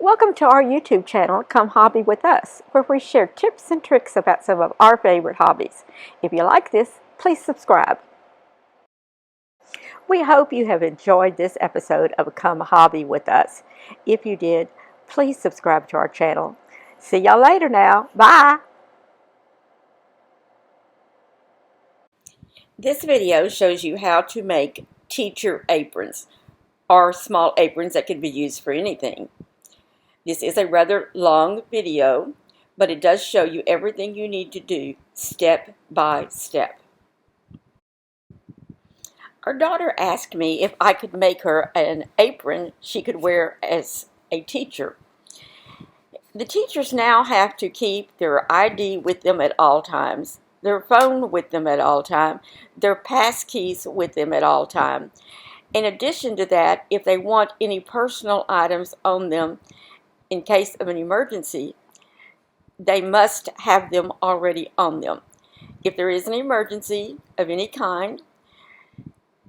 Welcome to our YouTube channel, Come Hobby with Us, where we share tips and tricks about some of our favorite hobbies. If you like this, please subscribe. We hope you have enjoyed this episode of Come Hobby with Us. If you did, please subscribe to our channel. See y'all later now. Bye! This video shows you how to make teacher aprons, or small aprons that can be used for anything. This is a rather long video, but it does show you everything you need to do step by step. Our daughter asked me if I could make her an apron she could wear as a teacher. The teachers now have to keep their ID with them at all times, their phone with them at all times, their passkeys with them at all times. In addition to that, if they want any personal items on them, in case of an emergency, they must have them already on them. If there is an emergency of any kind,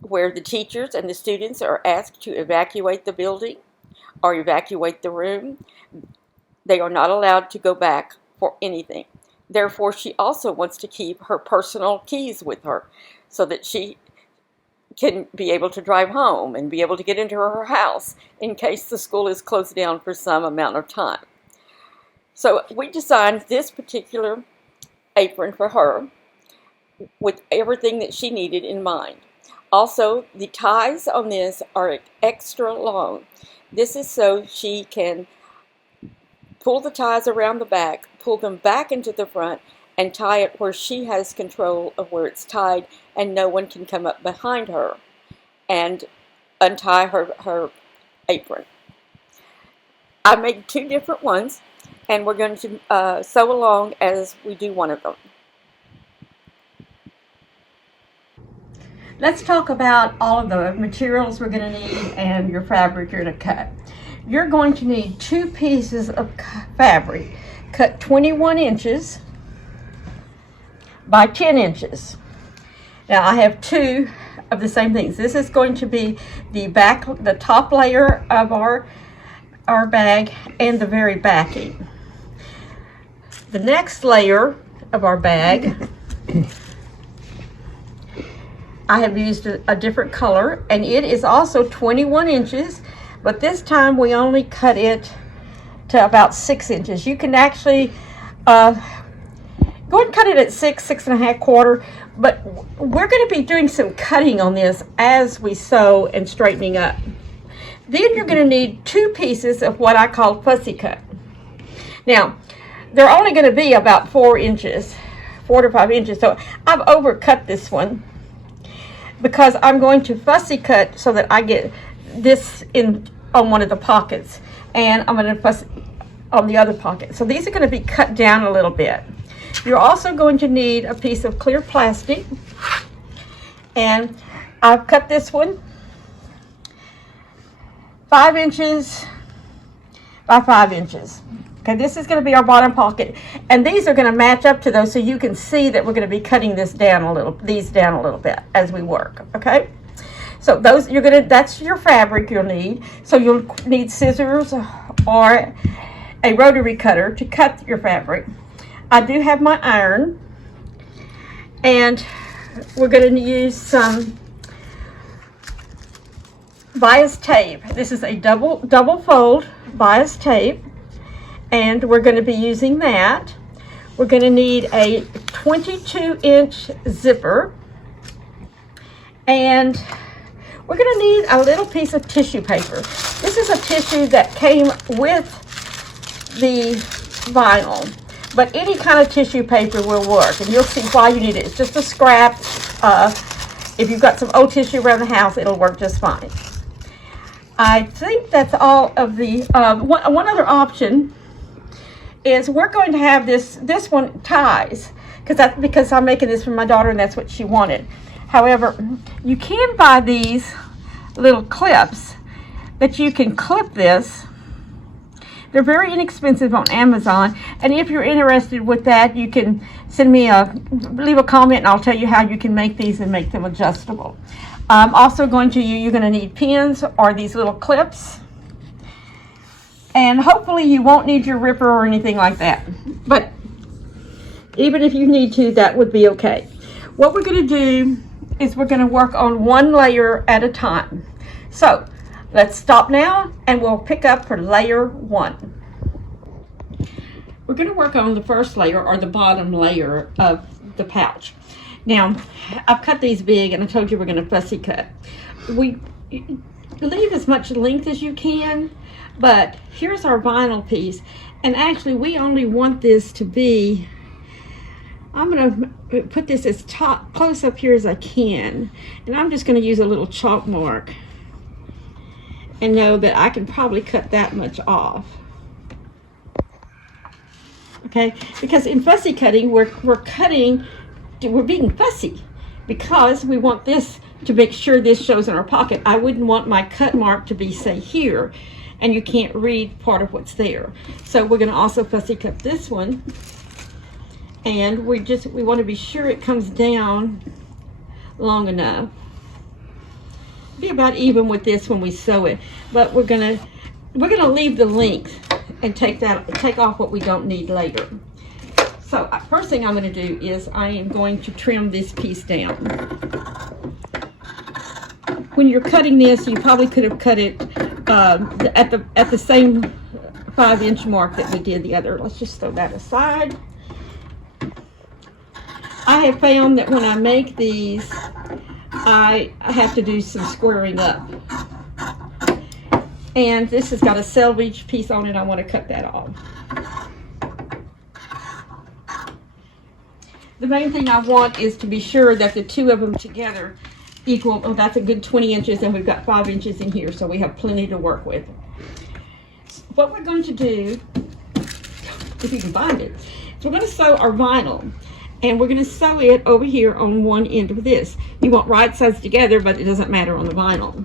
where the teachers and the students are asked to evacuate the building or evacuate the room, they are not allowed to go back for anything. Therefore, she also wants to keep her personal keys with her so that she can be able to drive home and be able to get into her house in case the school is closed down for some amount of time. So we designed this particular apron for her with everything that she needed in mind. Also, the ties on this are extra long. This is so she can pull the ties around the back, pull them back into the front, and tie it where she has control of where it's tied, and no one can come up behind her and untie her apron. I made two different ones, and we're going to sew along as we do one of them. Let's talk about all of the materials we're going to need and your fabric you're going to cut. You're going to need 2 pieces of fabric, cut 21 inches by 10 inches. Now I have 2 of the same things. This is going to be the top layer of our bag and the very backing. The next layer of our bag, I have used a different color, and it is also 21 inches, but this time we only cut it to about 6 inches. You can actually go ahead and cut it at 6.5 but we're going to be doing some cutting on this as we sew and straightening up. Then you're going to need 2 pieces of what I call fussy cut. Now, they're only going to be about 4 to 5 inches, so I've overcut this one because I'm going to fussy cut so that I get this in on one of the pockets, and I'm going to fussy on the other pocket. So these are going to be cut down a little bit. You're also going to need a piece of clear plastic, and I've cut this one 5 inches by 5 inches. Okay, this is going to be our bottom pocket, and these are going to match up to those, so you can see that we're going to be cutting these down a little bit as we work. Okay, so that's your fabric you'll need. So you'll need scissors or a rotary cutter to cut your fabric. I do have my iron, and we're going to use some bias tape. This is a double fold bias tape, and we're going to be using that. We're going to need a 22-inch zipper, and we're going to need a little piece of tissue paper. This is a tissue that came with the vinyl, but any kind of tissue paper will work, and you'll see why you need it. It's just a scrap. If you've got some old tissue around the house, it'll work just fine. I think that's all of the, one other option is we're going to have this one ties, because I'm making this for my daughter and that's what she wanted. However, you can buy these little clips that you can clip this. They're very inexpensive on Amazon, and if you're interested with that, you can leave a comment, and I'll tell you how you can make these and make them adjustable. I'm also you're going to need pins or these little clips, And hopefully you won't need your ripper or anything like that. But even if you need to, that would be okay. What we're going to do is we're going to work on one layer at a time. So let's stop now and we'll pick up for layer 1. We're going to work on the first layer, or the bottom layer of the pouch. Now, I've cut these big and I told you we're going to fussy cut. We leave as much length as you can, but here's our vinyl piece. And actually we only want this to be, I'm going to put this as close up here as I can. And I'm just going to use a little chalk mark and know that I can probably cut that much off. Okay, because in fussy cutting, we're being fussy because we want this to make sure this shows in our pocket. I wouldn't want my cut mark to be, say, here, and you can't read part of what's there. So we're going to also fussy cut this one, and we want to be sure it comes down long enough. Be about even with this when we sew it, but we're gonna leave the length and take off what we don't need later. So first thing I'm going to do is I am going to trim this piece down. When you're cutting this, you probably could have cut it at the same 5-inch mark that we did the other. Let's just throw that aside. I have found that when I make these, I have to do some squaring up. And this has got a selvage piece on it. I want to cut that off. The main thing I want is to be sure that the two of them together equal, oh, that's a good 20 inches, and we've got 5 inches in here, so we have plenty to work with. What we're going to do, if you can find it, is we're going to sew our vinyl, and we're going to sew it over here on one end of this. You want right sides together, but it doesn't matter on the vinyl.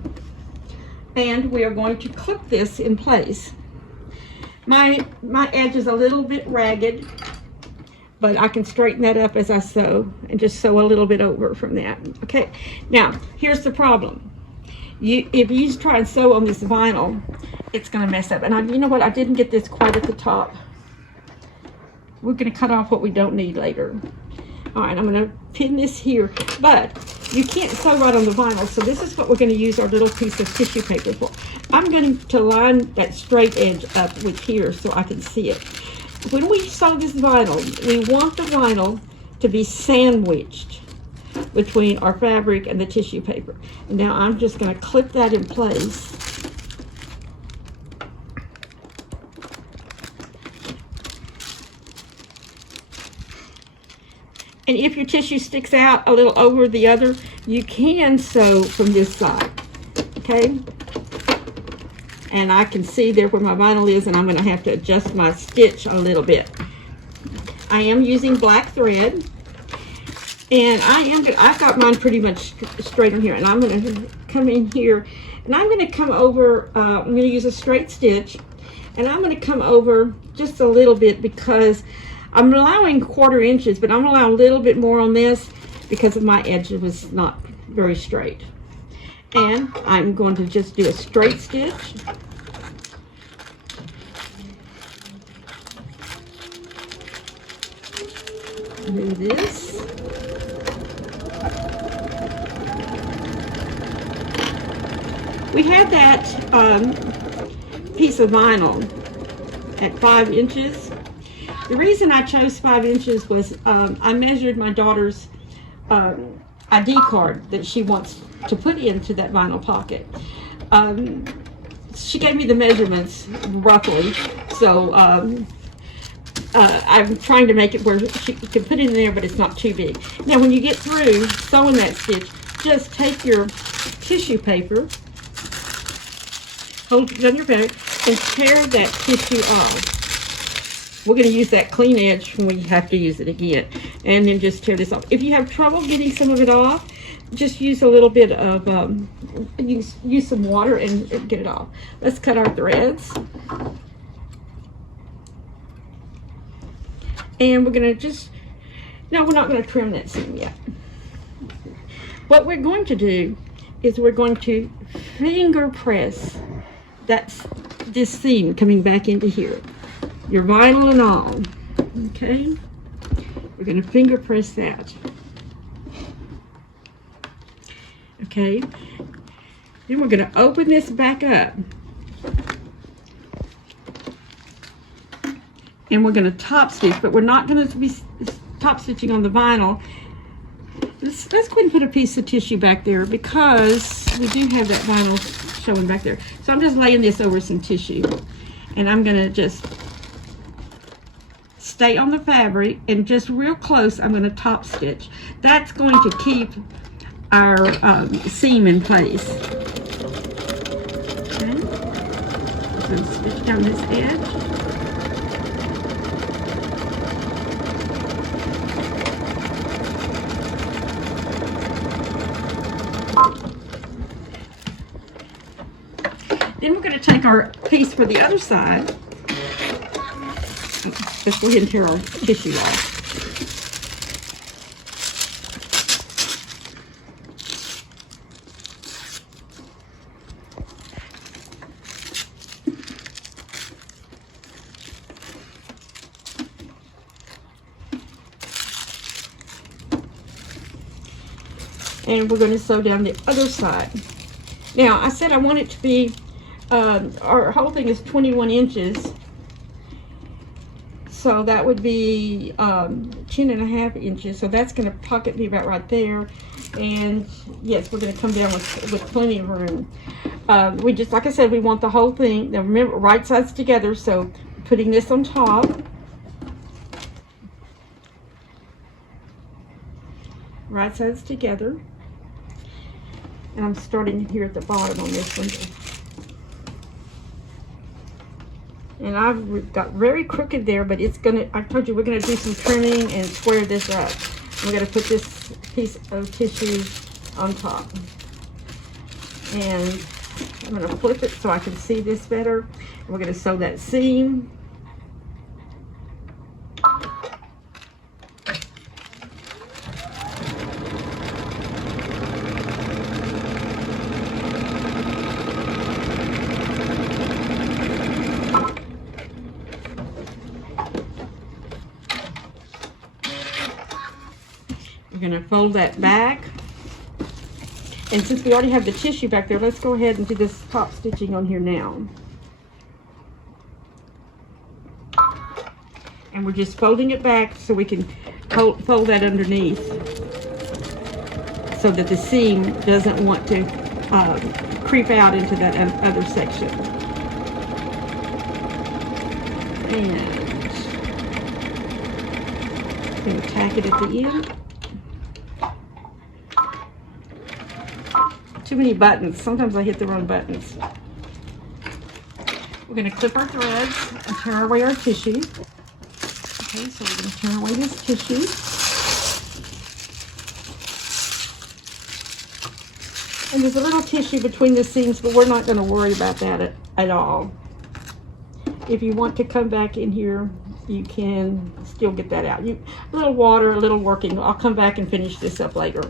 And we are going to clip this in place. My edge is a little bit ragged, but I can straighten that up as I sew and just sew a little bit over from that. Okay, now here's the problem. If you try and sew on this vinyl, it's going to mess up. And you know what? I didn't get this quite at the top. We're going to cut off what we don't need later. All right, I'm going to pin this here, but you can't sew right on the vinyl, so this is what we're going to use our little piece of tissue paper for. I'm going to line that straight edge up with here so I can see it. When we sew this vinyl, we want the vinyl to be sandwiched between our fabric and the tissue paper. And now I'm just going to clip that in place. And if your tissue sticks out a little over the other, you can sew from this side, okay? And I can see there where my vinyl is, and I'm going to have to adjust my stitch a little bit. I am using black thread, and I've got mine pretty much straight in here, and I'm going to come in here, and I'm going to come over, I'm going to use a straight stitch, and I'm going to come over just a little bit because I'm allowing 1/4 inches, but I'm going to allow a little bit more on this because of my edge was not very straight. And I'm going to just do a straight stitch. Do this. We had that piece of vinyl at 5 inches. The reason I chose 5 inches was I measured my daughter's ID card that she wants to put into that vinyl pocket. She gave me the measurements roughly, so I'm trying to make it where she can put it in there, but it's not too big. Now, when you get through sewing that stitch, just take your tissue paper, hold it on your back, and tear that tissue off. We're going to use that clean edge when we have to use it again, and then just tear this off. If you have trouble getting some of it off, just use a little bit of, use some water and get it off. Let's cut our threads. And we're going to just, no, we're not going to trim that seam yet. What we're going to do is we're going to finger press this seam coming back into here, your vinyl and all. Okay, we're going to finger press that. Okay, then we're going to open this back up, and we're going to top stitch, but we're not going to be top stitching on the vinyl. Let's go ahead and put a piece of tissue back there because we do have that vinyl showing back there. So I'm just laying this over some tissue, and I'm going to just stay on the fabric, and just real close I'm going to top stitch. That's going to keep our seam in place. Okay, so stitch down this edge. Then we're going to take our piece for the other side. Let's go ahead and tear our tissue off. And we're going to sew down the other side. Now, I said I want it to be, our whole thing is 21 inches. So that would be 10.5 inches. So that's going to pocket me about right there. And yes, we're going to come down with plenty of room. We just, like I said, we want the whole thing. Now remember, right sides together. So putting this on top. Right sides together. And I'm starting here at the bottom on this one. And I've got very crooked there, but it's gonna, I told you we're gonna do some trimming and square this up. I'm gonna put this piece of tissue on top. And I'm gonna flip it so I can see this better. And we're gonna sew that seam. We're going to fold that back, and since we already have the tissue back there, let's go ahead and do this top stitching on here now. And we're just folding it back so we can fold that underneath so that the seam doesn't want to creep out into that other section. And I'm going to tack it at the end. Too many buttons. Sometimes I hit the wrong buttons. We're going to clip our threads and tear away our tissue. Okay, so we're going to tear away this tissue. And there's a little tissue between the seams, but we're not going to worry about that at all. If you want to come back in here, you can still get that out. A little water, a little working. I'll come back and finish this up later.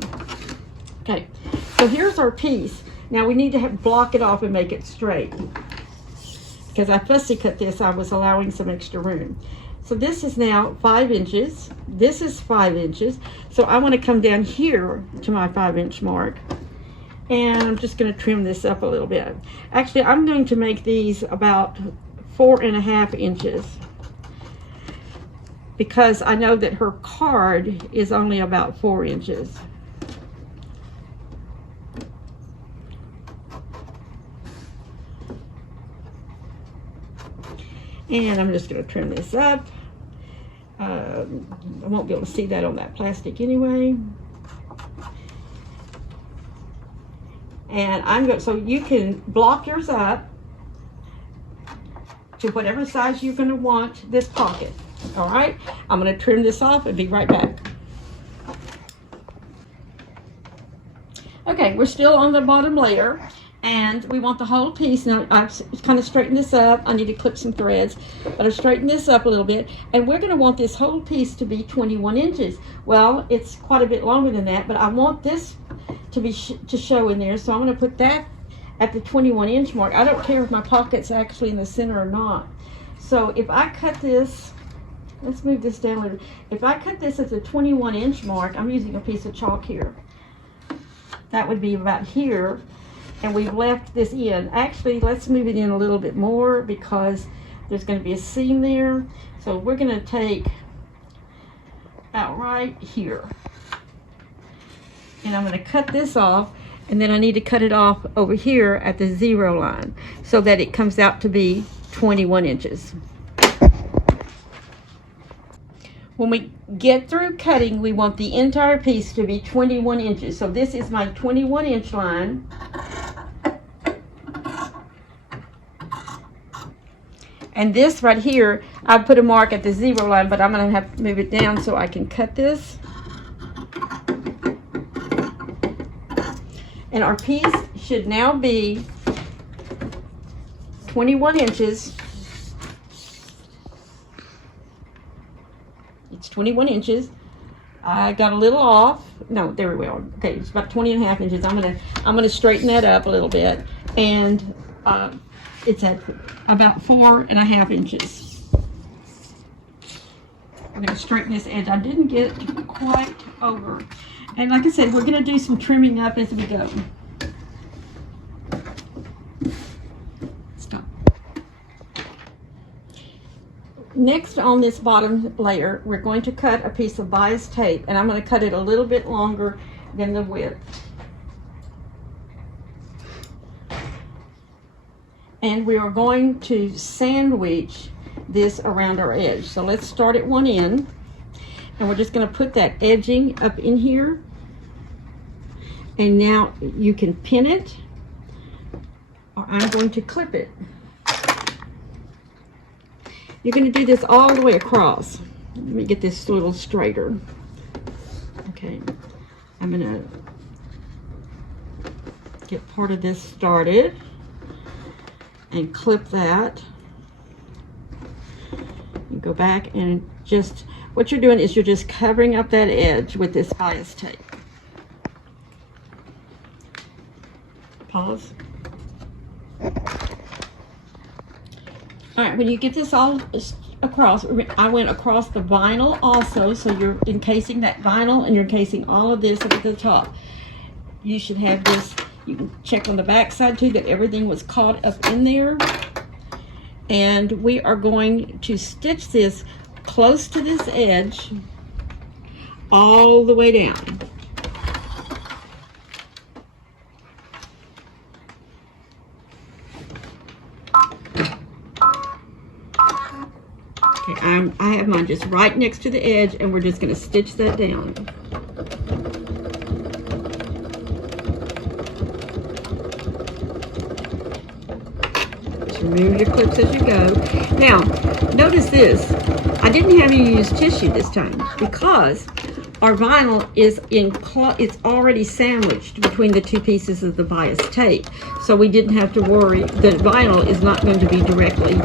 Okay. So here's our piece. Now we need to block it off and make it straight. Because I fussy cut this, I was allowing some extra room. So this is now 5 inches. This is 5 inches. So I want to come down here to my 5-inch mark. And I'm just going to trim this up a little bit. Actually, I'm going to make these about 4.5 inches. Because I know that her card is only about 4 inches. And I'm just going to trim this up. I won't be able to see that on that plastic anyway. And I'm going, so you can block yours up to whatever size you're going to want this pocket. All right, I'm going to trim this off and be right back. Okay, we're still on the bottom layer. And we want the whole piece. Now, I've kind of straightened this up. I need to clip some threads, but I've straightened this up a little bit. And we're going to want this whole piece to be 21 inches. Well, it's quite a bit longer than that, but I want this to be to show in there. So I'm going to put that at the 21-inch mark. I don't care if my pocket's actually in the center or not. So if I cut this, let's move this down a little. If I cut this at the 21-inch mark, I'm using a piece of chalk here. That would be about here, and we've left this in. Actually, let's move it in a little bit more because there's going to be a seam there. So we're going to take out right here, and I'm going to cut this off, and then I need to cut it off over here at the 0 line so that it comes out to be 21 inches. When we get through cutting, we want the entire piece to be 21 inches. So this is my 21-inch line. And this right here, I put a mark at the 0 line, but I'm going to have to move it down so I can cut this. And our piece should now be 21 inches. It's 21 inches. I got a little off. No, there we go. Okay, it's about 20.5 inches. I'm gonna straighten that up a little bit, and it's at about 4.5 inches. I'm gonna straighten this edge. I didn't get it quite over, and like I said, we're gonna do some trimming up as we go. Next, on this bottom layer, we're going to cut a piece of bias tape, and I'm going to cut it a little bit longer than the width. And we are going to sandwich this around our edge. So let's start at one end, and we're just going to put that edging up in here. And now you can pin it, or I'm going to clip it. You're going to do this all the way across. Let me get this a little straighter. Okay, I'm going to get part of this started and clip that. You go back and just, what you're doing is you're just covering up that edge with this bias tape. Pause. All right, when you get this all across, I went across the vinyl also, so you're encasing that vinyl and you're encasing all of this up at the top. You should have this, you can check on the back side too that everything was caught up in there. And we are going to stitch this close to this edge all the way down. I have mine just right next to the edge, and we're just going to stitch that down. Just remove your clips as you go. Now, notice this. I didn't have you use tissue this time because our vinyl is it's already sandwiched between the two pieces of the bias tape. So we didn't have to worry. The vinyl is not going to be directly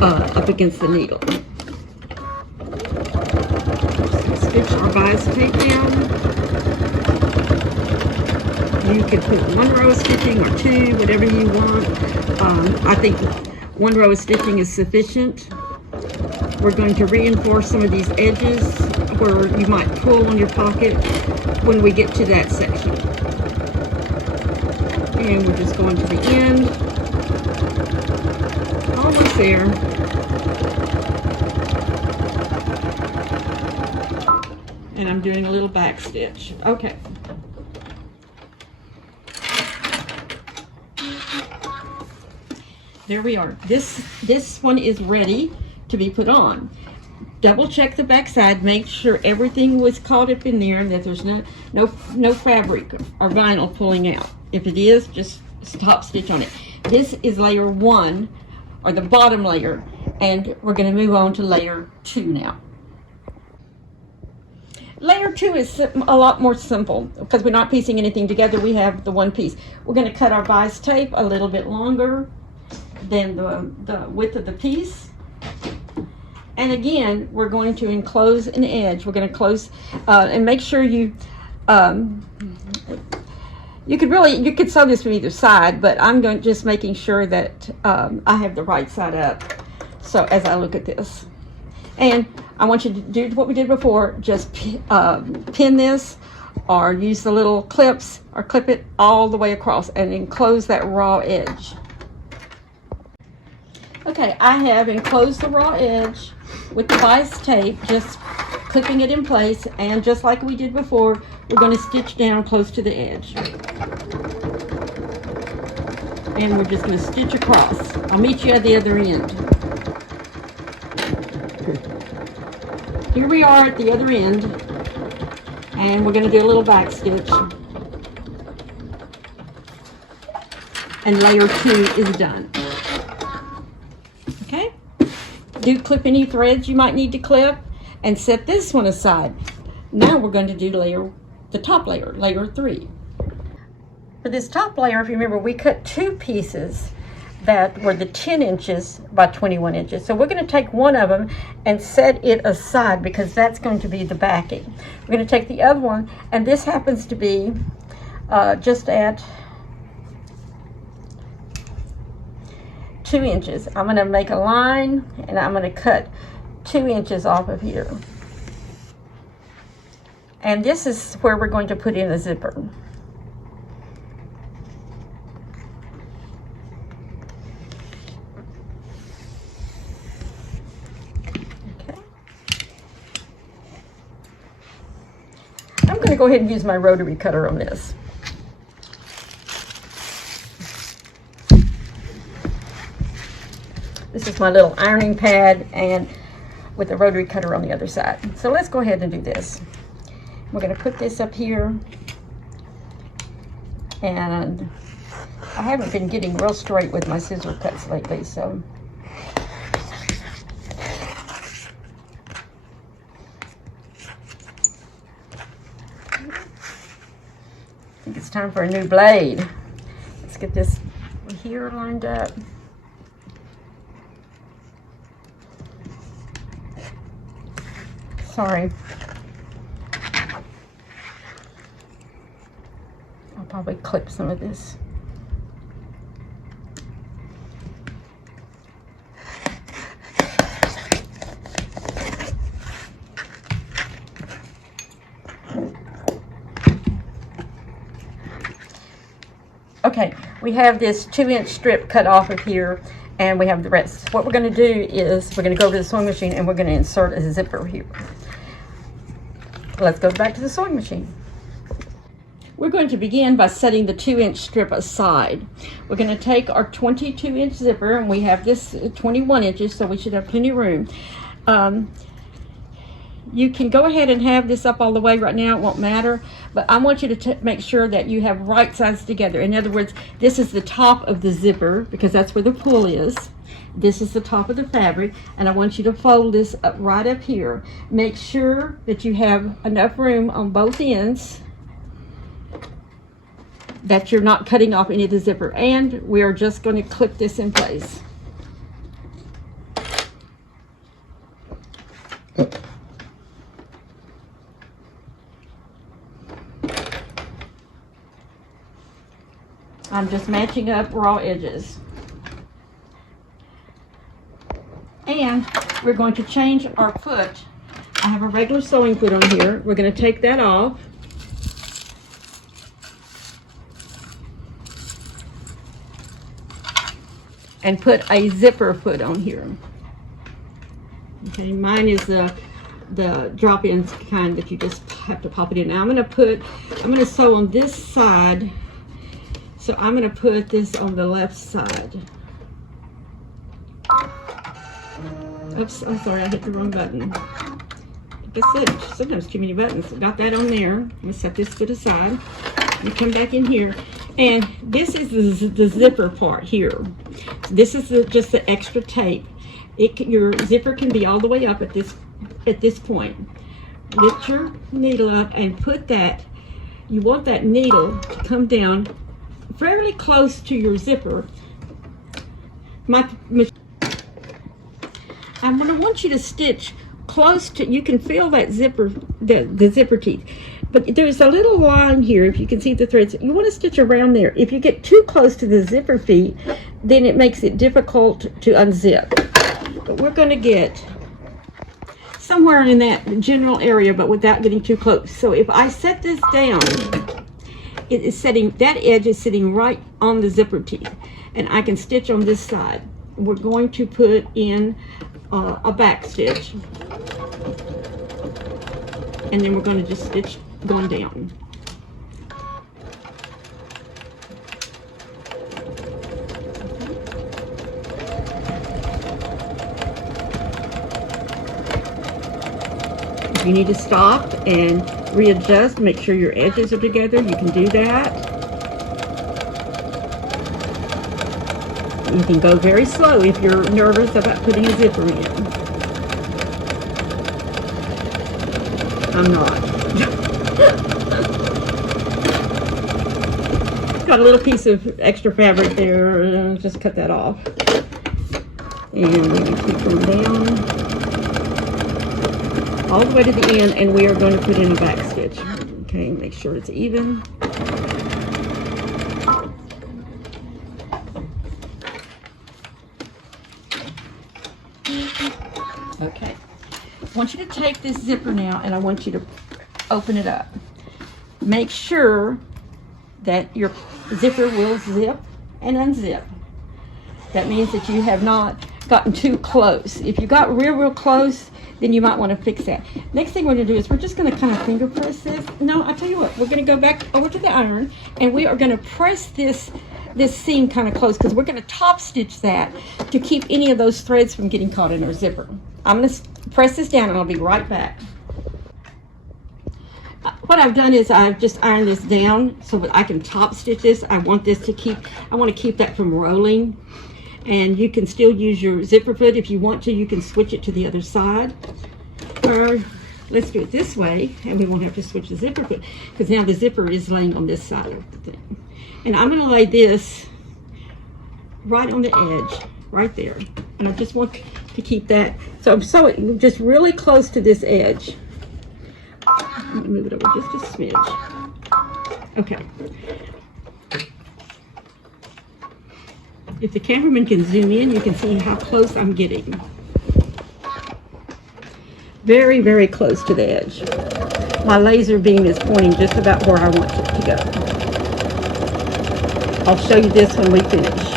up against the needle. Stitch our bias tape down. You can put one row of stitching or two, whatever you want. I think one row of stitching is sufficient. We're going to reinforce some of these edges where you might pull on your pocket when we get to that section. And we're just going to the end. Almost there. And I'm doing a little back stitch. Okay. There we are. This one is ready to be put on. Double check the back side, make sure everything was caught up in there and that there's no fabric or vinyl pulling out. If it is, just top stitch on it. This is layer 1, or the bottom layer, and we're going to move on to layer 2 now. Layer 2 is a lot more simple because we're not piecing anything together. We have the one piece. We're going to cut our bias tape a little bit longer than the width of the piece. And again, we're going to enclose an edge. We're going to close and make sure you You could sew this from either side, but I'm just making sure that I have the right side up. So as I look at this, and I want you to do what we did before, just pin this or use the little clips or clip it all the way across and enclose that raw edge. Okay, I have enclosed the raw edge with the bias tape, just clipping it in place, and just like we did before, we're going to stitch down close to the edge. And we're just going to stitch across. I'll meet you at the other end. Here we are at the other end, and we're going to do a little back stitch. And layer 2 is done. Okay? Do clip any threads you might need to clip, and set this one aside. Now we're going to do the top layer, layer 3. For this top layer, if you remember, we cut 2 pieces that were the 10 inches by 21 inches. So we're going to take one of them and set it aside because that's going to be the backing. We're going to take the other one, and this happens to be just at 2 inches. I'm going to make a line, and I'm going to cut 2 inches off of here. And this is where we're going to put in a zipper. I'm going to go ahead and use my rotary cutter on this. This is my little ironing pad, and with the rotary cutter on the other side. So let's go ahead and do this. We're going to put this up here, and I haven't been getting real straight with my scissor cuts lately, so I think it's time for a new blade. Let's get this here lined up. Sorry. I'll probably clip some of this. Okay, we have this 2-inch strip cut off of here, and we have the rest. What we're going to do is we're going to go to the sewing machine, and we're going to insert a zipper here. Let's go back to the sewing machine. We're going to begin by setting the 2-inch strip aside. We're going to take our 22-inch zipper, and we have this 21 inches, so we should have plenty of room. You can go ahead and have this up all the way right now, it won't matter, but I want you to make sure that you have right sides together. In other words, this is the top of the zipper, because that's where the pull is. This is the top of the fabric, and I want you to fold this up right up here. Make sure that you have enough room on both ends, that you're not cutting off any of the zipper, and we are just going to clip this in place. I'm just matching up raw edges. And we're going to change our foot. I have a regular sewing foot on here. We're going to take that off. And put a zipper foot on here. Okay, mine is the drop-in kind that you just have to pop it in. Now I'm going to sew on this side. So I'm going to put this on the left side. Oops, I'm sorry, I hit the wrong button. Like I said, sometimes too many buttons. Got that on there. I'm going to set this to the side. I'm going to come back in here. And this is the zipper part here. This is just the extra tape. Your zipper can be all the way up at this point. Lift your needle up and put that. You want that needle to come down fairly close to your zipper. I'm going to want you to stitch close to, you can feel that zipper, the zipper teeth. But there's a little line here, if you can see the threads. You want to stitch around there. If you get too close to the zipper feet, then it makes it difficult to unzip. But we're going to get somewhere in that general area, but without getting too close. So if I set this down, it is setting, that edge is sitting right on the zipper teeth. And I can stitch on this side. We're going to put in a back stitch. And then we're going to just stitch going down. If you need to stop and readjust, make sure your edges are together, you can do that. You can go very slow if you're nervous about putting a zipper in. I'm not. Got a little piece of extra fabric there, just cut that off. And we keep going down all the way to the end, and we are going to put in a back stitch. Okay, make sure it's even. Okay, I want you to take this zipper now, and I want you to open it up. Make sure that your zipper will zip and unzip. That means that you have not gotten too close. If you got real close, then you might want to fix that. Next thing we're going to do is we're just going to kind of finger press this. No, I tell you what, we're going to go back over to the iron, and we are going to press this seam kind of close, because we're going to top stitch that to keep any of those threads from getting caught in our zipper. I'm going to press this down, and I'll be right back. What I've done is I've just ironed this down so that I can top stitch this. I want to keep that from rolling. And you can still use your zipper foot if you want to. You can switch it to the other side. Or let's do it this way, and we won't have to switch the zipper foot, because now the zipper is laying on this side of the thing. And I'm going to lay this right on the edge, right there. And I just want to keep that. So I'm just really close to this edge. Let me move it over just a smidge. Okay. If the cameraman can zoom in, you can see how close I'm getting. Very, very close to the edge. My laser beam is pointing just about where I want it to go. I'll show you this when we finish.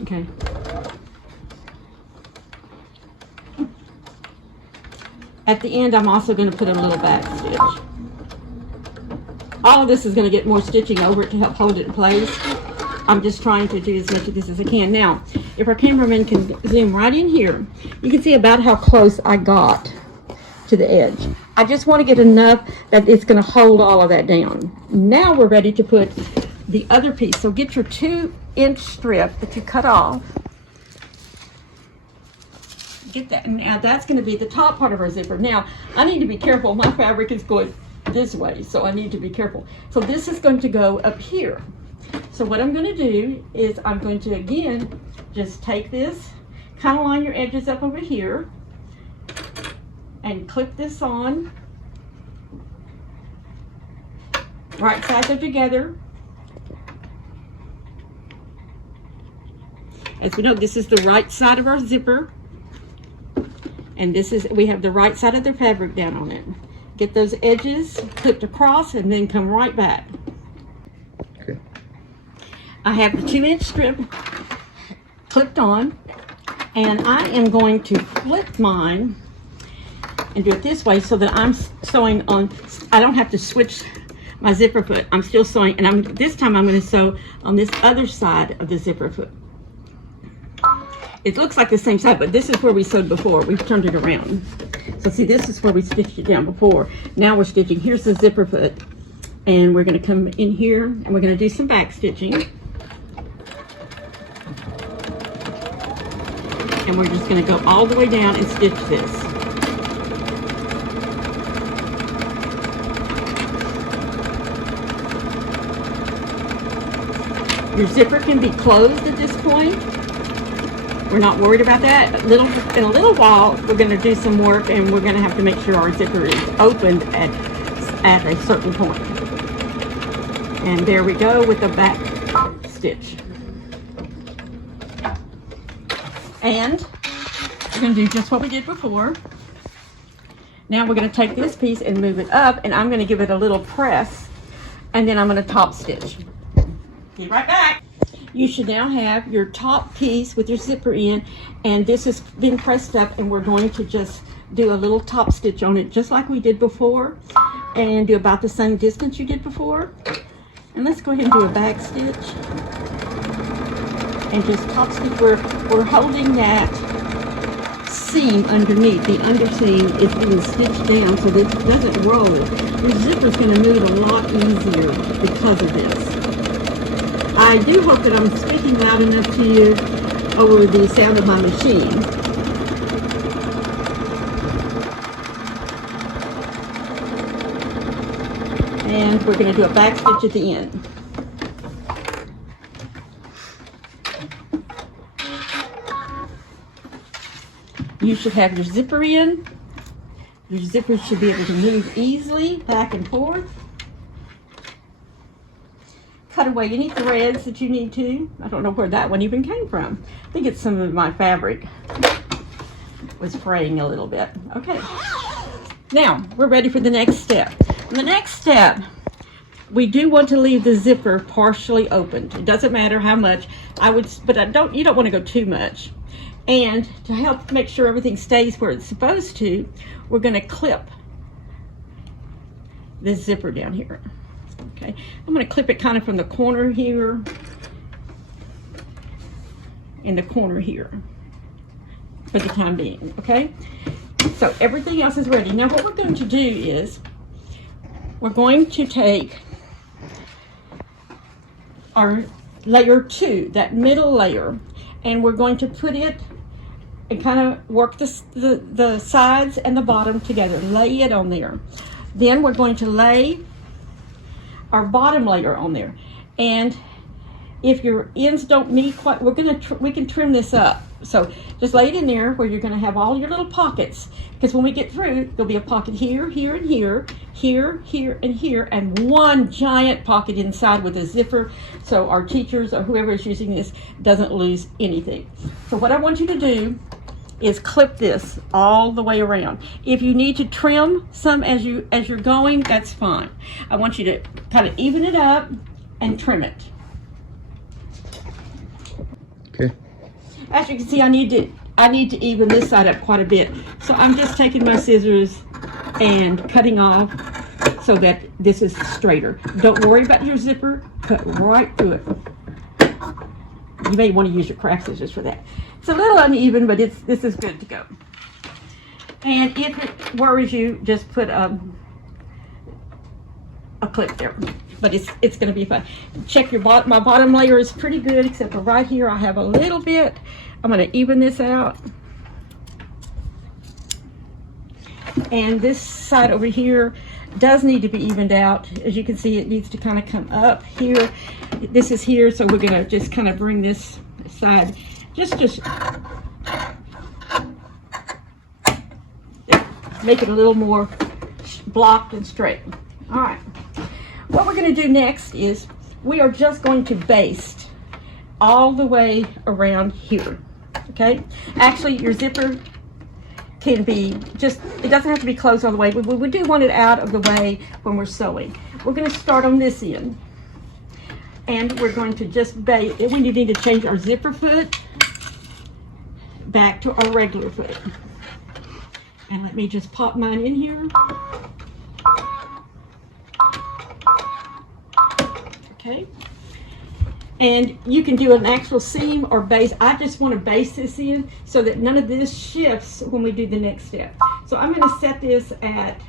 Okay. At the end, I'm also going to put in a little back stitch. All of this is going to get more stitching over it to help hold it in place. I'm just trying to do as much of this as I can. Now, if our cameraman can zoom right in here, you can see about how close I got to the edge. I just want to get enough that it's going to hold all of that down. Now we're ready to put the other piece. So get your 2-inch strip that you cut off. Get that. Now that's going to be the top part of our zipper. Now I need to be careful. My fabric is going this way, so I need to be careful. So this is going to go up here. So what I'm going to do is I'm going to again just take this, kind of line your edges up over here, and clip this on. Right sides are together. As we know, this is the right side of our zipper, and we have the right side of the fabric down on it. Get those edges clipped across and then come right back. Okay. I have the 2-inch strip clipped on, and I am going to flip mine and do it this way so that I'm sewing on. I don't have to switch my zipper foot. I'm still sewing, and this time I'm going to sew on this other side of the zipper foot. It looks like the same side, but this is where we sewed before. We've turned it around. So see, this is where we stitched it down before. Now we're stitching. Here's the zipper foot, and we're going to come in here, and we're going to do some back stitching. And we're just going to go all the way down and stitch this. Your zipper can be closed at this point. We're not worried about that. In a little while, we're going to do some work, and we're going to have to make sure our zipper is opened at a certain point. And there we go with the back stitch. And we're going to do just what we did before. Now we're going to take this piece and move it up, and I'm going to give it a little press, and then I'm going to top stitch. Be right back. You should now have your top piece with your zipper in, and this has been pressed up, and we're going to just do a little top stitch on it just like we did before, and do about the same distance you did before. And let's go ahead and do a back stitch and just top stitch. We're holding that seam underneath. The underseam is being stitched down so that it doesn't roll. Your zipper's going to move a lot easier because of this. I do hope that I'm speaking loud enough to you over the sound of my machine. And we're going to do a back stitch at the end. You should have your zipper in. Your zipper should be able to move easily back and forth. Cut away any threads that you need to. I don't know where that one even came from. I think it's some of my fabric was fraying a little bit. Okay, now we're ready for the next step. In the next step, we do want to leave the zipper partially opened. It doesn't matter how much. You don't want to go too much. And to help make sure everything stays where it's supposed to, we're going to clip this zipper down here. Okay, I'm going to clip it kind of from the corner here and the corner here for the time being. Okay, so everything else is ready. Now what we're going to do is we're going to take our layer 2, that middle layer, and we're going to put it and kind of work the sides and the bottom together. Lay it on there. Then we're going to lay our bottom layer on there, and if your ends don't meet quite, we can trim this up. So just lay it in there where you're going to have all your little pockets, because when we get through, there'll be a pocket here, here, and here, here, here, and here, and one giant pocket inside with a zipper, so our teachers or whoever is using this doesn't lose anything. So what I want you to do is clip this all the way around. If you need to trim some as you're going, that's fine. I want you to kind of even it up and trim it. Okay. As you can see, I need to even this side up quite a bit. So I'm just taking my scissors and cutting off so that this is straighter. Don't worry about your zipper. Cut right through it. You may want to use your craft scissors for that. It's a little uneven, but this is good to go. And if it worries you, just put a clip there. But it's going to be fun. Check your bottom. My bottom layer is pretty good, except for right here I have a little bit. I'm going to even this out. And this side over here does need to be evened out. As you can see, it needs to kind of come up here. This is here, so we're going to just kind of bring this side just make it a little more blocked and straight. All right, what we're going to do next is we are just going to baste all the way around here. Okay, actually your zipper can be just, it doesn't have to be closed all the way, but we do want it out of the way when we're sewing. We're going to start on this end, and we're going to just baste. We need to change our zipper foot back to our regular foot. And let me just pop mine in here. Okay. And you can do an actual seam or base. I just want to base this in so that none of this shifts when we do the next step. So I'm going to set this at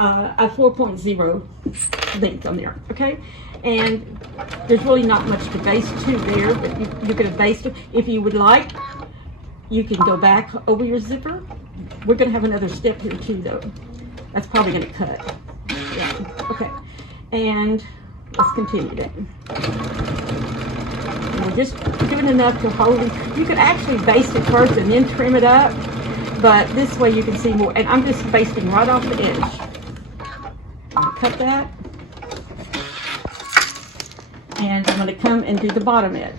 a 4.0 length on there. Okay. And there's really not much to base to there, but you're going to baste it. If you would like, you can go back over your zipper. We're going to have another step here too, though. That's probably going to cut. Yeah. Okay. And let's continue then. And we're just doing enough to hold it. You could actually baste it first and then trim it up, but this way you can see more. And I'm just basting right off the edge. Cut that. And I'm going to come and do the bottom edge.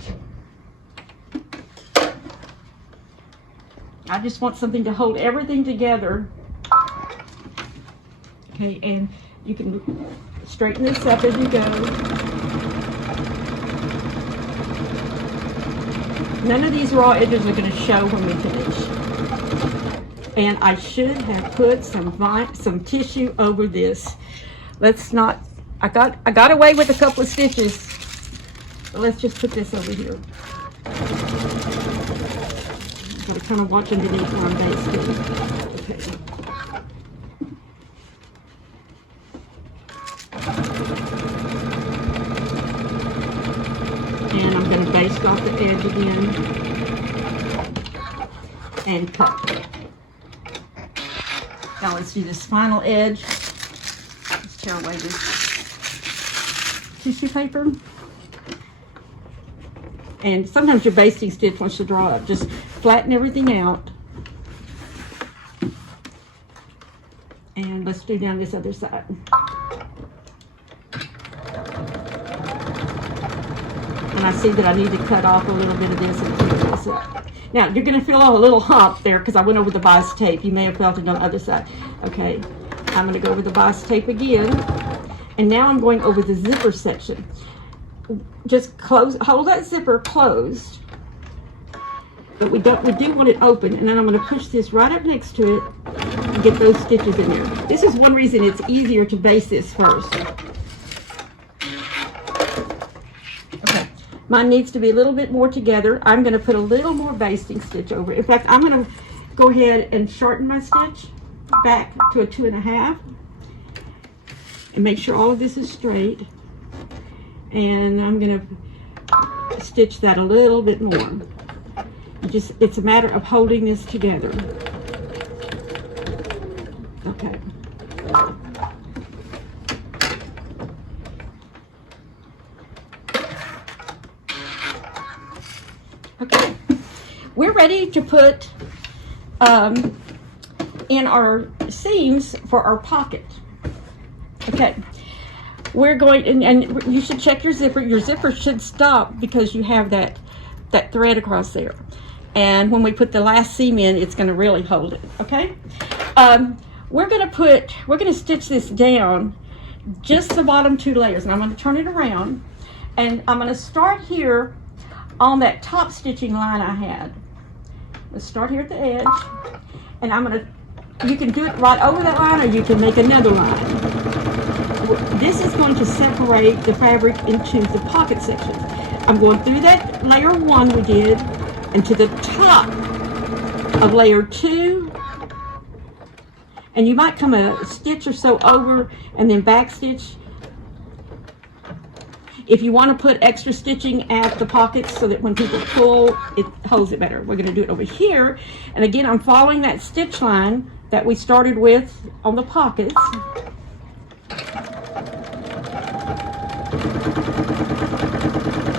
I just want something to hold everything together. Okay, and you can straighten this up as you go. None of these raw edges are going to show when we finish. And I should have put some tissue over this. Let's not, I got away with a couple of stitches. But let's just put this over here. I'm going to kind of watch underneath where I'm basting. Okay. And I'm going to baste off the edge again and cut. Now let's do this final edge. Let's tear away this tissue paper. And sometimes your basting stitch wants to draw up. Just flatten everything out. And let's do down this other side. And I see that I need to cut off a little bit of this and clean this up. Now, you're going to feel a little hump there because I went over the bias tape. You may have felt it on the other side. Okay, I'm going to go over the bias tape again. And now I'm going over the zipper section. Just hold that zipper closed. But we do want it open. And then I'm going to push this right up next to it and get those stitches in there. This is one reason it's easier to baste this first. Mine needs to be a little bit more together. I'm going to put a little more basting stitch over it. In fact, I'm going to go ahead and shorten my stitch back to a 2.5 and make sure all of this is straight. And I'm going to stitch that a little bit more. It's a matter of holding this together. Okay. Okay, we're ready to put in our seams for our pocket. Okay, we're going, and you should check your zipper. Your zipper should stop because you have that thread across there. And when we put the last seam in, it's going to really hold it. Okay, we're going to stitch this down, just the bottom 2 layers, and I'm going to turn it around, and I'm going to start here on that top stitching line I had. Let's start here at the edge, and you can do it right over that line, or you can make another line. This is going to separate the fabric into the pocket sections. I'm going through that layer 1 we did, and to the top of layer 2, and you might come a stitch or so over and then back stitch. If you want to put extra stitching at the pockets so that when people pull, it holds it better. We're going to do it over here. And again, I'm following that stitch line that we started with on the pockets.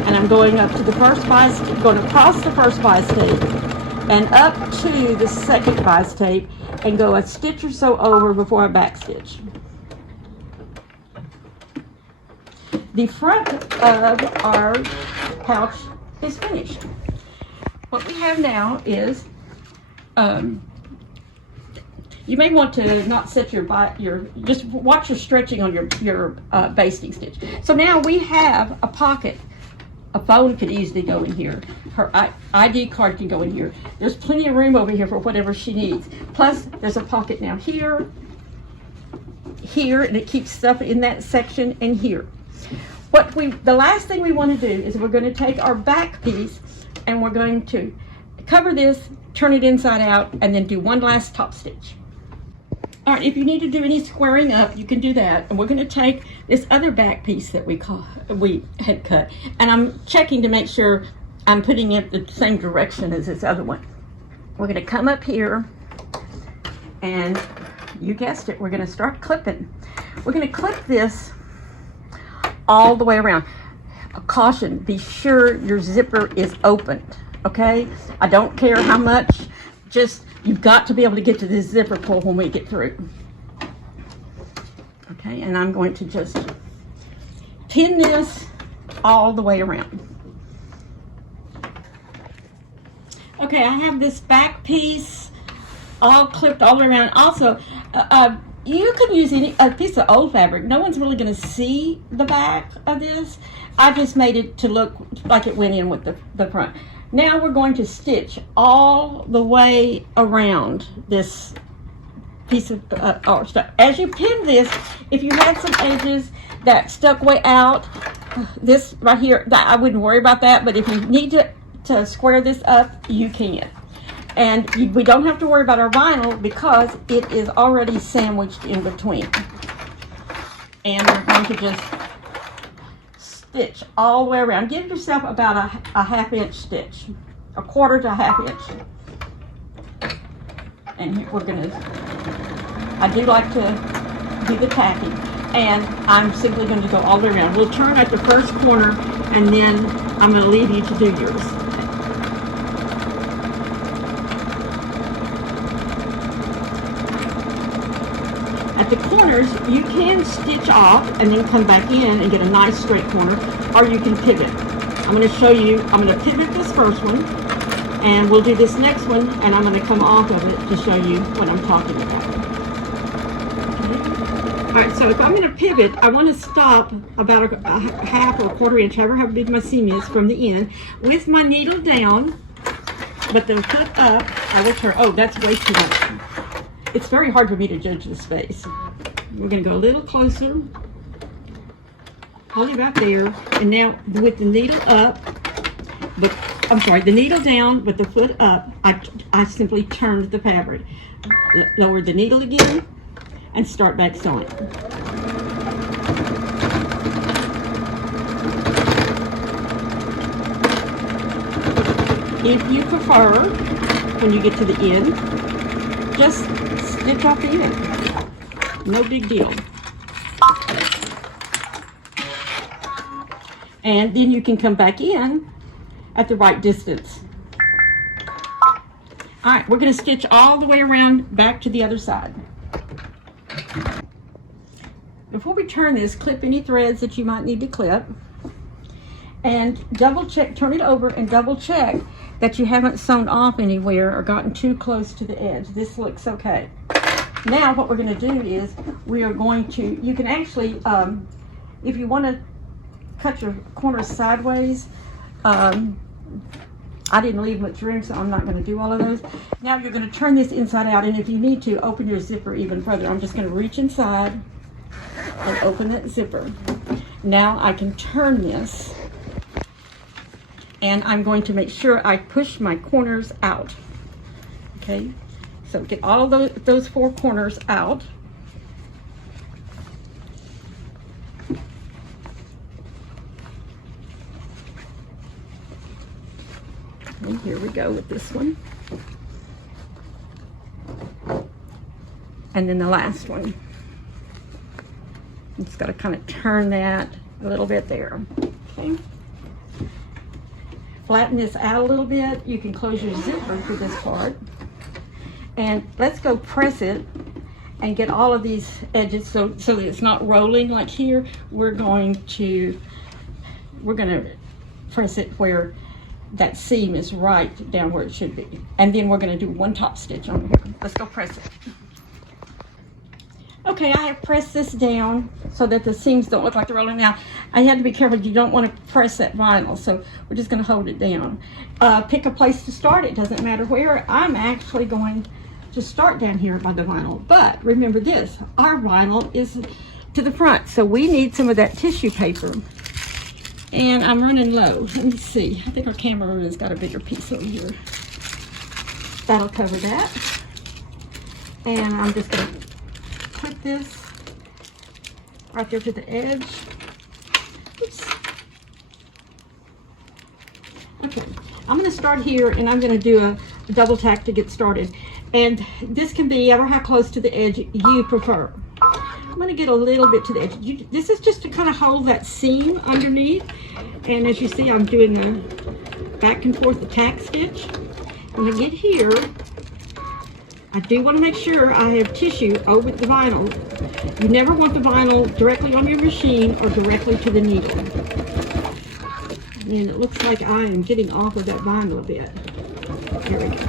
And I'm going up to the first bias, going across the first bias tape and up to the second bias tape and go a stitch or so over before I back stitch. The front of our pouch is finished. What we have now is, you may want to not set just watch your stretching on your basting stitch. So now we have a pocket. A phone could easily go in here. Her ID card can go in here. There's plenty of room over here for whatever she needs. Plus, there's a pocket now here, and it keeps stuff in that section, and here. The last thing we want to do is we're going to take our back piece and we're going to cover this, turn it inside out, and then do one last top stitch. All right, if you need to do any squaring up, you can do that. And we're going to take this other back piece that we had cut, and I'm checking to make sure I'm putting it the same direction as this other one. we're going to come up here, and you guessed it, we're going to start clipping. We're going to clip this all the way around. Caution, be sure your zipper is opened, okay? I don't care how much, just you've got to be able to get to this zipper pull when we get through. Okay, and I'm going to just pin this all the way around. Okay, I have this back piece all clipped all the way around. Also, you can use a piece of old fabric. No one's really going to see the back of this. I just made it to look like it went in with the front. Now we're going to stitch all the way around this piece of stuff. As you pin this, if you had some edges that stuck way out, this right here, that I wouldn't worry about that, but if you need to square this up, you can. And we don't have to worry about our vinyl because it is already sandwiched in between. And we're going to just stitch all the way around. Give yourself about a half-inch stitch, a quarter to a half-inch. And we're going to, I do like to do the tacking, and I'm simply going to go all the way around. We'll turn at the first corner, and then I'm going to leave you to do yours. At the corners, you can stitch off and then come back in and get a nice straight corner, or you can pivot. I'm going to show you, I'm going to pivot this first one, and we'll do this next one, and I'm going to come off of it to show you what I'm talking about. Okay. All right, so if I'm going to pivot, I want to stop about a half or a quarter inch, however big my seam is, from the end, with my needle down, but the foot up. I will turn, oh, that's way too much. It's very hard for me to judge the space. We're going to go a little closer. Hold it about there. And now with the needle up, the needle down with the foot up, I simply turned the fabric. Lower the needle again and start back sewing. If you prefer, when you get to the end, just stitch off the end. No big deal. And then you can come back in at the right distance. All right, we're going to stitch all the way around back to the other side. Before we turn this, clip any threads that you might need to clip. And double check, turn it over and double check that you haven't sewn off anywhere or gotten too close to the edge. This looks okay. Now what we're going to do is we are going to, you can actually, if you want to cut your corners sideways, I didn't leave much room, so I'm not going to do all of those. Now you're going to turn this inside out, and if you need to, open your zipper even further. I'm just going to reach inside and open that zipper. Now I can turn this, and I'm going to make sure I push my corners out. Okay, so get all those four corners out. And here we go with this one. And then the last one. Just got to kind of turn that a little bit there. Okay. Flatten this out a little bit. You can close your zipper for this part. And let's go press it and get all of these edges so that it's not rolling like here. We're going to press it where that seam is right down where it should be. And then we're going to do one top stitch on here. Let's go press it. Okay, I have pressed this down so that the seams don't look like they're rolling. Now, I had to be careful. You don't want to press that vinyl, so we're just going to hold it down. Pick a place to start. It doesn't matter where. I'm actually going to start down here by the vinyl. But remember this, our vinyl is to the front, so we need some of that tissue paper. And I'm running low. Let me see. I think our cameraman's got a bigger piece over here. That'll cover that. And I'm just going to put this right there to the edge. Oops. Okay, I'm going to start here, and I'm going to do double tack to get started. And this can be ever how close to the edge you prefer. I'm going to get a little bit to the edge. This is just to kind of hold that seam underneath. And as you see, I'm doing the back and forth the tack stitch. When I get here, I do want to make sure I have tissue over the vinyl. You never want the vinyl directly on your machine or directly to the needle. And it looks like I am getting off of that vinyl a bit. There we go.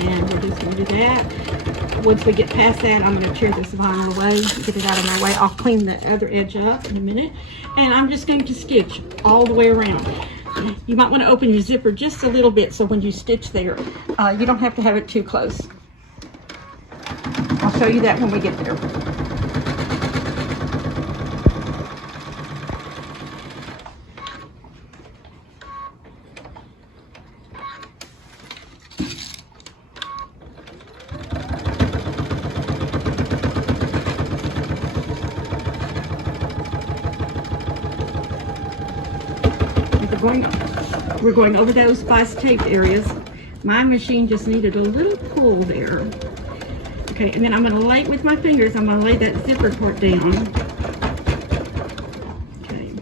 And we're just going to do that. Once we get past that, I'm going to tear this vinyl away, get it out of my way. I'll clean the other edge up in a minute. And I'm just going to stitch all the way around. You might want to open your zipper just a little bit so when you stitch there, you don't have to have it too close. I'll show you that when we get there. We're going over those bias tape areas. My machine just needed a little pull there. Okay, and then I'm going to lay with my fingers. I'm going to lay that zipper part down. Okay.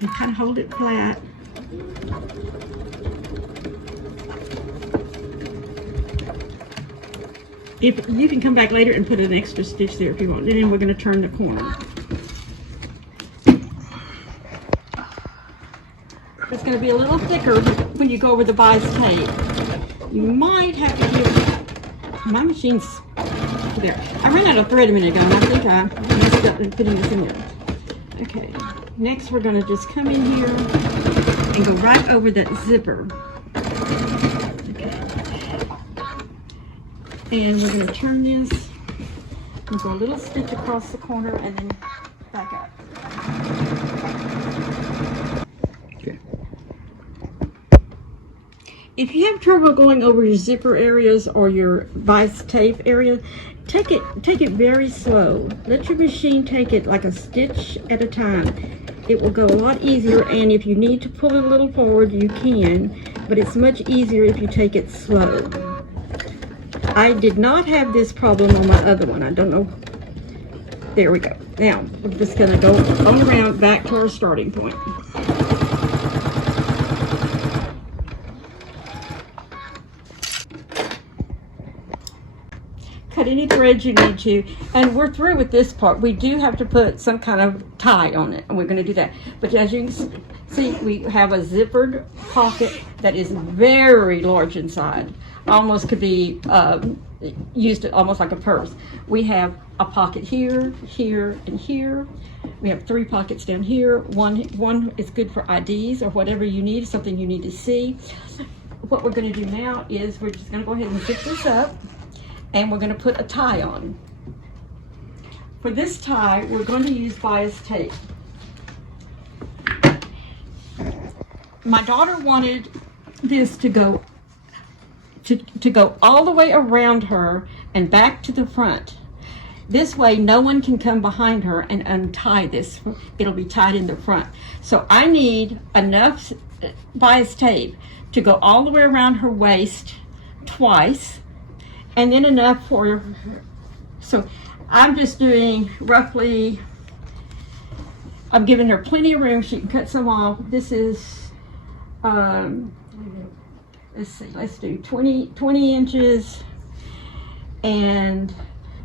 And kind of hold it flat. If you can come back later and put an extra stitch there if you want. And then we're going to turn the corner. It's going to be a little thicker when you go over the bias tape. You might have to do, my machine's there. I ran out of thread a minute ago and I think I messed up in putting this in there. Okay, next we're going to just come in here and go right over that zipper. Okay. And we're going to turn this and go a little stitch across the corner and then back up. If you have trouble going over your zipper areas or your bias tape area, take it very slow. Let your machine take it like a stitch at a time. It will go a lot easier, and if you need to pull it a little forward, you can, but it's much easier if you take it slow. I did not have this problem on my other one. I don't know. There we go. Now, we're just going to go on around back to our starting point. Cut any threads you need to, and we're through with this part. We do have to put some kind of tie on it, and we're going to do that. But as you can see, we have a zippered pocket that is very large inside. Almost could be used almost like a purse. We have a pocket here, here, and here. We have 3 pockets down here. One is good for IDs or whatever you need, something you need to see. What we're going to do now is we're just going to go ahead and zip this up. And we're going to put a tie on. For this tie, we're going to use bias tape. My daughter wanted this to go all the way around her and back to the front. This way, no one can come behind her and untie this. It'll be tied in the front. So I need enough bias tape to go all the way around her waist twice. And then enough for, so I'm just doing roughly, I'm giving her plenty of room. She can cut some off. This is, let's see, let's do 20 inches. And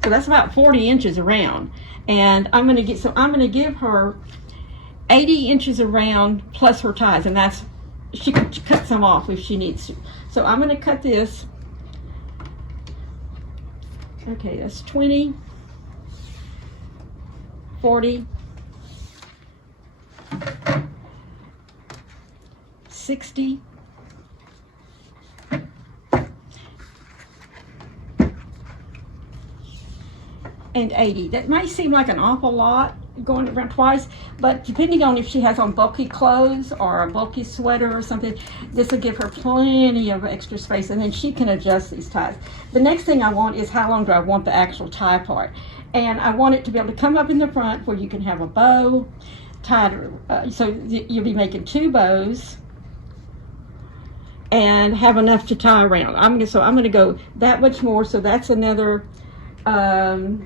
so that's about 40 inches around. And I'm going to give her 80 inches around plus her ties. And that's, she can cut some off if she needs to. So I'm going to cut this. Okay, that's 20, 40, 60, and 80. That might seem like an awful lot going around twice, but depending on if she has on bulky clothes or a bulky sweater or something, this will give her plenty of extra space, and then she can adjust these ties. The next thing I want is how long do I want the actual tie part, and I want it to be able to come up in the front where you can have a bow, tied, so you'll be making 2 bows and have enough to tie around. I'm going to go that much more, so that's another, well,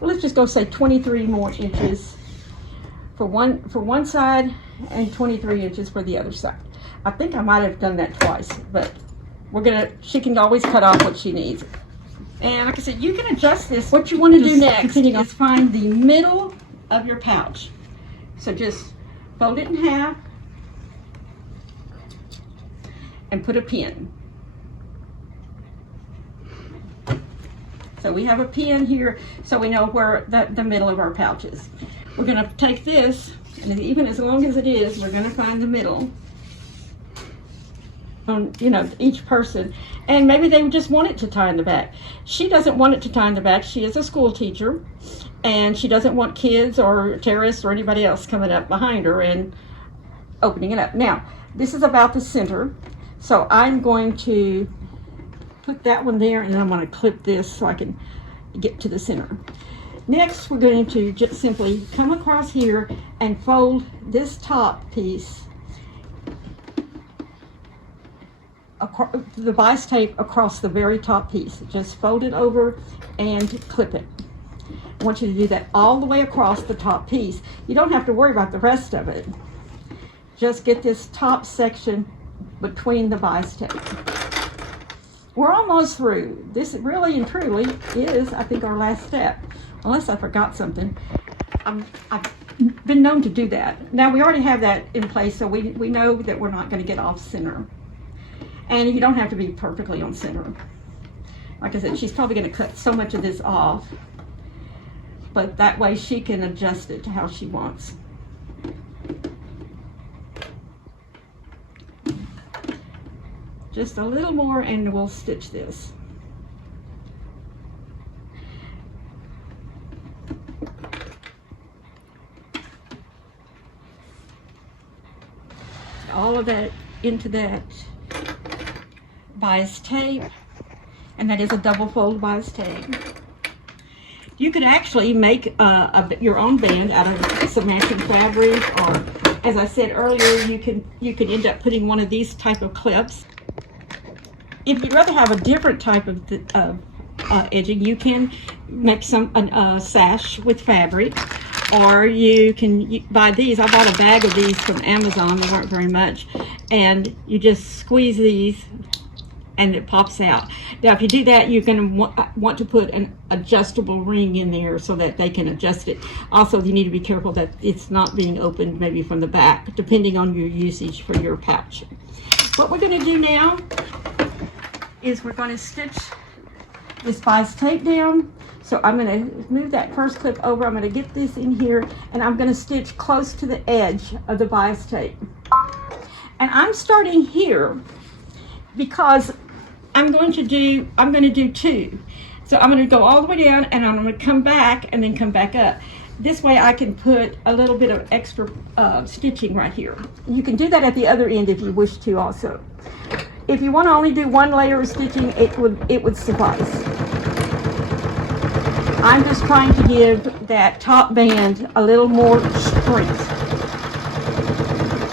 let's just go say 23 more inches for one side and 23 inches for the other side. I think I might have done that twice, but she can always cut off what she needs. And like I said, you can adjust this. What you want to do next is find the middle of your pouch. So just fold it in half and put a pin. So we have a pin here, so we know where the middle of our pouch is. We're going to take this, and even as long as it is, we're going to find the middle. You know, each person, and maybe they just want it to tie in the back. She doesn't want it to tie in the back. She is a school teacher, and she doesn't want kids or terrorists or anybody else coming up behind her and opening it up. Now, this is about the center, so I'm going to put that one there, and I'm going to clip this so I can get to the center. Next, we're going to just simply come across here and fold this top piece, the bias tape across the very top piece. Just fold it over and clip it. I want you to do that all the way across the top piece. You don't have to worry about the rest of it. Just get this top section between the bias tape. We're almost through. This really and truly is, I think, our last step. Unless I forgot something. I've been known to do that. Now, we already have that in place, so we know that we're not going to get off center. And you don't have to be perfectly on center. Like I said, she's probably going to cut so much of this off, but that way she can adjust it to how she wants. Just a little more and we'll stitch this. All of that into that bias tape, and that is a double fold bias tape. You could actually make your own band out of some matching fabric, or as I said earlier, you can end up putting one of these type of clips. If you'd rather have a different type of edging, you can make a sash with fabric, or you can buy these. I bought a bag of these from Amazon. They weren't very much, and you just squeeze these and it pops out. Now, if you do that, you're going to want to put an adjustable ring in there so that they can adjust it. Also, you need to be careful that it's not being opened maybe from the back, depending on your usage for your pouch. What we're going to do now is we're going to stitch this bias tape down. So I'm going to move that first clip over. I'm going to get this in here, and I'm going to stitch close to the edge of the bias tape. And I'm starting here because I'm going to do 2. So I'm going to go all the way down, and I'm going to come back and then come back up. This way I can put a little bit of extra stitching right here. You can do that at the other end if you wish to also. If you want to only do 1 layer of stitching, it would suffice. I'm just trying to give that top band a little more strength.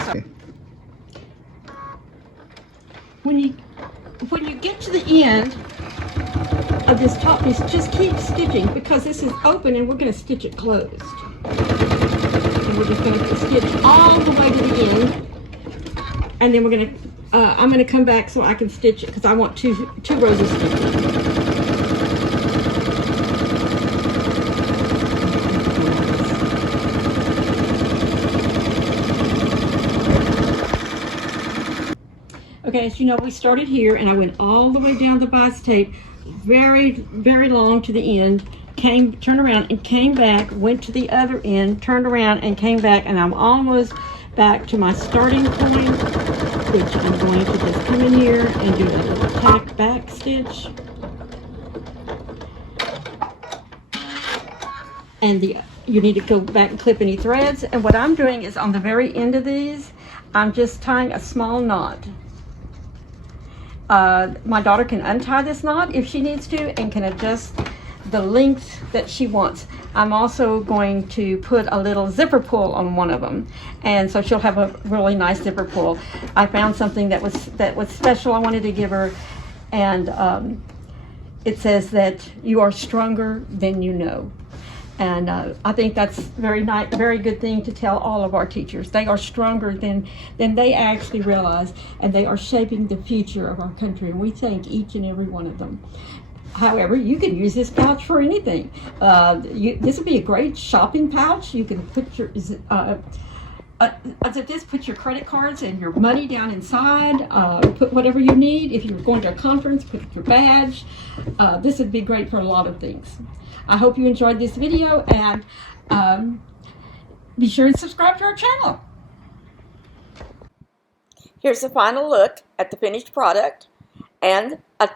So, when you get to the end of this top piece, just keep stitching because this is open and we're going to stitch it closed. And we're just going to stitch all the way to the end, and then we're going to I'm going to come back so I can stitch it because I want two rows of stitching. Okay, as you know, we started here and I went all the way down the bias tape, very, very long to the end, turned around and came back, went to the other end, turned around and came back, and I'm almost back to my starting point, which I'm going to just come in here and do a little tack back stitch. And you need to go back and clip any threads. And what I'm doing is on the very end of these, I'm just tying a small knot. My daughter can untie this knot if she needs to and can adjust the length that she wants. I'm also going to put a little zipper pull on one of them, and so she'll have a really nice zipper pull. I found something that was special I wanted to give her, and it says that you are stronger than you know. And I think that's very nice, very good thing to tell all of our teachers. They are stronger than they actually realize, and they are shaping the future of our country, and we thank each and every one of them. However, you can use this pouch for anything. This would be a great shopping pouch. You can put your put your credit cards and your money down inside. Put whatever you need. If you're going to a conference, put your badge. This would be great for a lot of things. I hope you enjoyed this video, and be sure and subscribe to our channel. Here's a final look at the finished product and a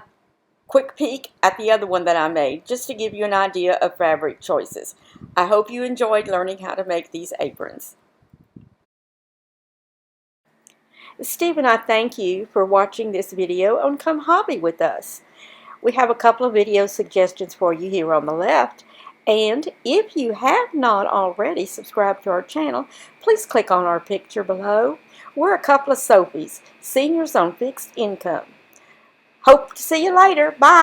quick peek at the other one that I made, just to give you an idea of fabric choices. I hope you enjoyed learning how to make these aprons. Steve and I thank you for watching this video on Come Hobby with us. We have a couple of video suggestions for you here on the left, and if you have not already subscribed to our channel, please click on our picture below. We're a couple of Sophies, seniors on fixed income. Hope to see you later. Bye.